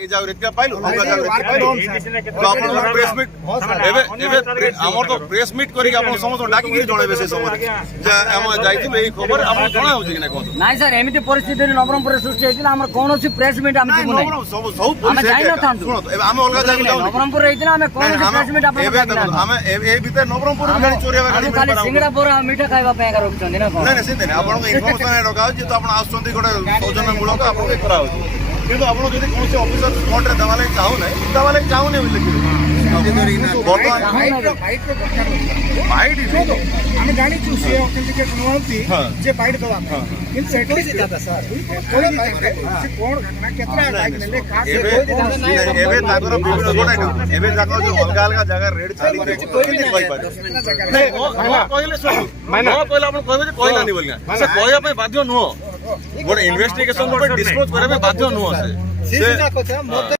ए जाऊ रेतिया पाइलु अलगा जाऊ रेतिया पाइलु तो आपण प्रेस मीट एबे एबे हमर तो प्रेस मीट करी आपण समस्त डाकी गिरी जणेबे से समय जे हम जाइथिलु एई खबर आपण जणा होछि कि ना कोन नाही सर एमिति परिस्थिति नवरंगपुर सृष्टि हेतिला हमर कोनोसी प्रेस मीट हम जिमु नै सब सब हम जाई न थांतु सुनो एबे हम अलगा जाऊ जाऊ नवरंगपुर हेतिला हम कोनोसी प्रेस मीट आपण एबे हम ए भीतर नवरंगपुर गाड़ी चोरिया गाड़ी खाली सिंगड़ा बोरा मीठा खाइबा पे का रोकछन ना कोन नहीं नहीं आपण को इन्फॉर्मेशन रखा जे तो आपण आछंती गोटे सौजन्य मूलक आपण के करा होछि किंतु आपण जदि कोनसे ऑफिसर कोर्ट रे दवा लागि चाहू नै बोली लिखि वर्तमान फाइट আমি জানিছু সে অথেন্টিকেট নহতি যে বাইট দবা কিন্তু সেটো দাদা স্যার কোই সে কোন ঘটনা কেতরা বাইক নেলে কাজ से कोई दादा নাই एबे ताकर विभिन्न गोटा एबे ताकर जो अलगा अलगा जगह रेड छाड़ी दे कोई नहीं कहि पारे नहीं कहले सो माने कहले आपण कहबे जे कहलानी बोलिया से कहया पे बाध्य नुहो गोटे इन्वेस्टिगेशन गोटे डिस्क्लोज करे पे बाध्य नुहो से